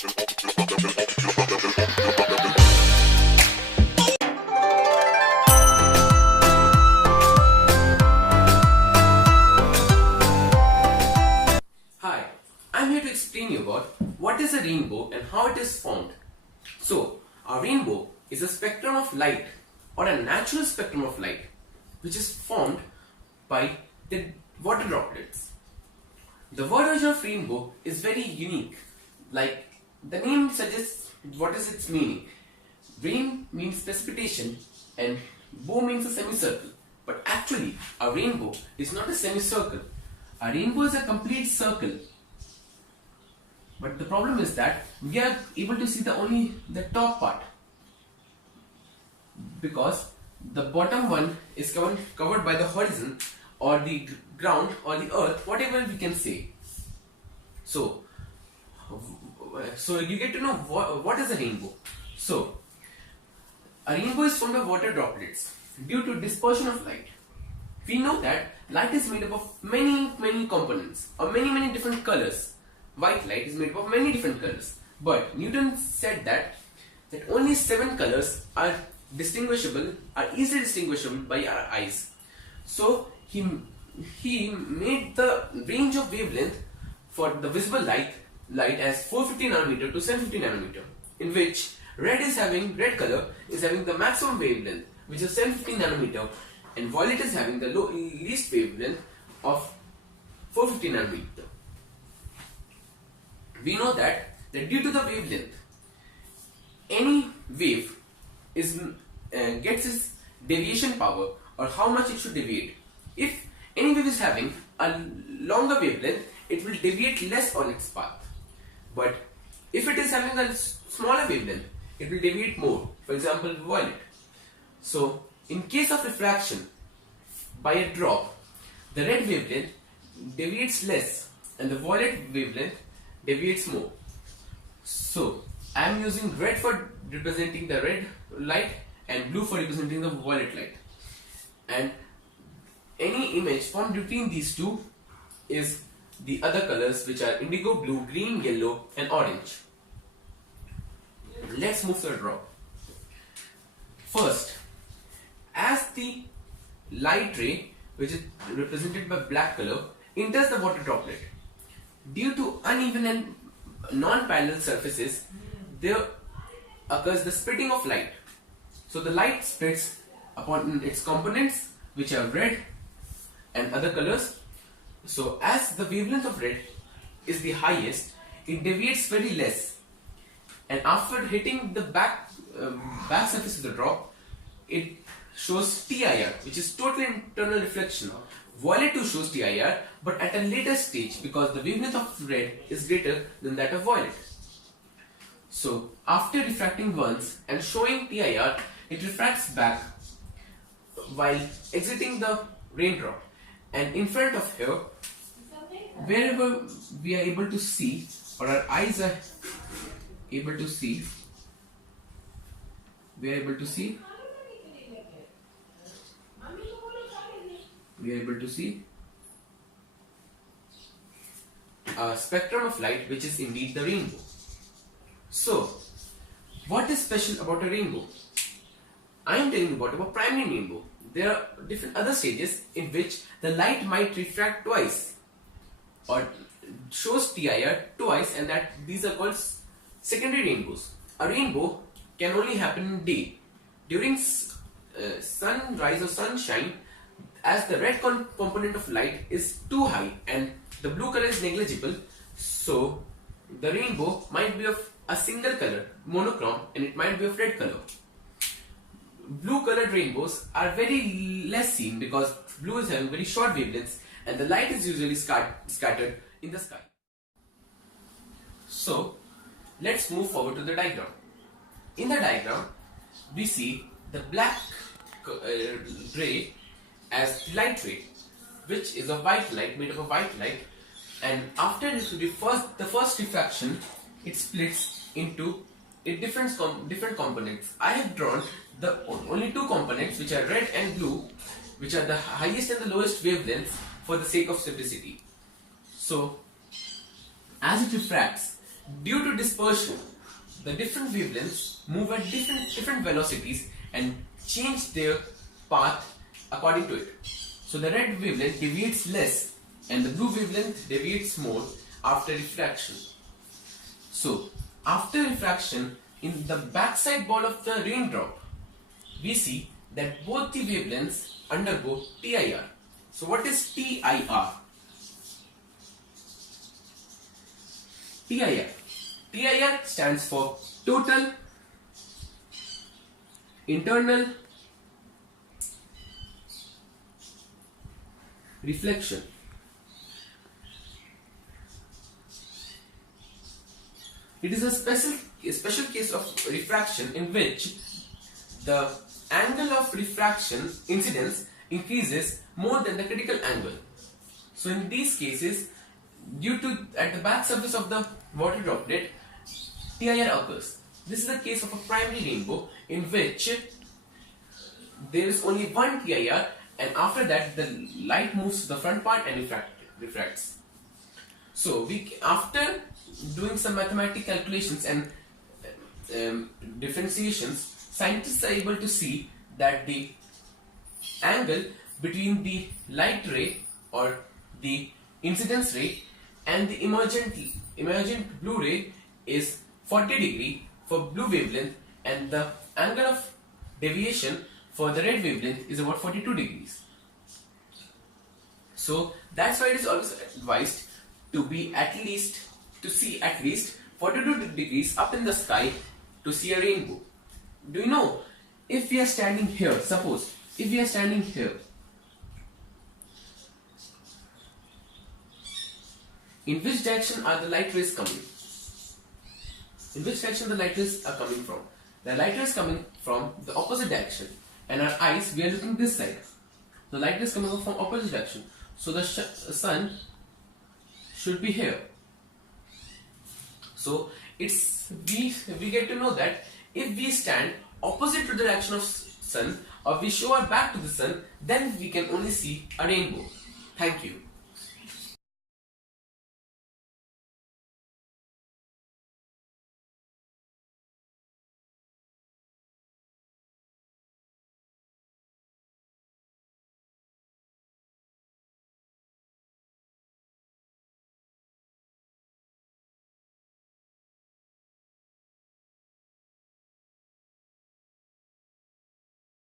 Hi, I'm here to explain you about what is a rainbow and how it is formed. So, a rainbow is a spectrum of light or a natural spectrum of light which is formed by the water droplets. The word origin of rainbow is very unique. Like the name suggests what is its meaning. Rain means precipitation and bow means a semicircle. But actually, a rainbow is not a semicircle. A rainbow is a complete circle. But the problem is that we are able to see only the top part, because the bottom one is covered by the horizon or the ground or the earth, whatever we can say. So you get to know what is a rainbow. So a rainbow is formed of water droplets due to dispersion of light. We know that light is made up of many components or many different colors. White light is made up of many different colors. But Newton said that only 7 colors are easily distinguishable by our eyes. So he made the range of wavelength for the visible light as 450 nanometer to 750 nanometer, in which red color is having the maximum wavelength, which is 750 nanometer, and violet is having the least wavelength of 450 nanometer. We know that due to the wavelength, any wave gets its deviation power, or how much it should deviate. If any wave is having a longer wavelength, it will deviate less on its path. But if it is having a smaller wavelength, it will deviate more. For example, violet. So, in case of refraction by a drop, the red wavelength deviates less and the violet wavelength deviates more. So, I am using red for representing the red light and blue for representing the violet light. And any image formed between these two is the other colors, which are indigo blue, green, yellow and orange. Let's move to a draw. First, as the light ray, which is represented by black color, enters the water droplet, due to uneven and non-parallel surfaces, there occurs the splitting of light. So the light splits upon its components, which are red and other colors. So as the wavelength of red is the highest, it deviates very less, and after hitting the back surface of the drop, it shows TIR, which is total internal reflection. Violet too shows TIR, but at a later stage, because the wavelength of red is greater than that of violet. So after refracting once and showing TIR, it refracts back while exiting the raindrop. And in front of here, wherever we are able to see, or our eyes are able to see, we are able to see a spectrum of light, which is indeed the rainbow. So, what is special about a rainbow? I am telling you about a primary rainbow. There are different other stages in which the light might refract twice or shows TIR twice, and that these are called secondary rainbows. A rainbow can only happen in day. During sunrise or sunshine, as the red component of light is too high and the blue color is negligible, so the rainbow might be of a single color, monochrome, and it might be of red color. Blue colored rainbows are very less seen because blue is having very short wavelengths and the light is usually scattered in the sky. So let's move forward to the diagram. In the diagram, we see the black ray as the light ray, which is a white light, made of a white light, and after the first refraction, it splits into different components. I have drawn the only two components, which are red and blue, which are the highest and the lowest wavelengths for the sake of simplicity. So as it refracts, Due to dispersion, the different wavelengths move at different velocities and change their path according to it. So the red wavelength deviates less and the blue wavelength deviates more after refraction. So after refraction, in the backside ball of the raindrop, we see that both the wavelengths undergo TIR. So what is TIR? TIR. TIR stands for total internal reflection. It is a special case of refraction in which the angle of refraction incidence increases more than the critical angle. So in these cases, due to at the back surface of the water droplet, TIR occurs. This is the case of a primary rainbow in which there is only one TIR, and after that the light moves to the front part and refracts. So after doing some mathematical calculations and differentiations, scientists are able to see that the angle between the light ray or the incidence ray and the emergent blue ray is 40 degree for blue wavelength, and the angle of deviation for the red wavelength is about 42 degrees. So that's why it is always advised to see at least 42 degrees up in the sky to see a rainbow. Do you know, if we are standing here, suppose if we are standing here, in which direction are the light rays coming? In which direction the light rays are coming from? The light rays coming from the opposite direction, and our eyes, we are looking this side. The light is coming from opposite direction, so the sun should be here. So we get to know that if we stand opposite to the direction of sun, or we show our back to the sun, then we can only see a rainbow. Thank you.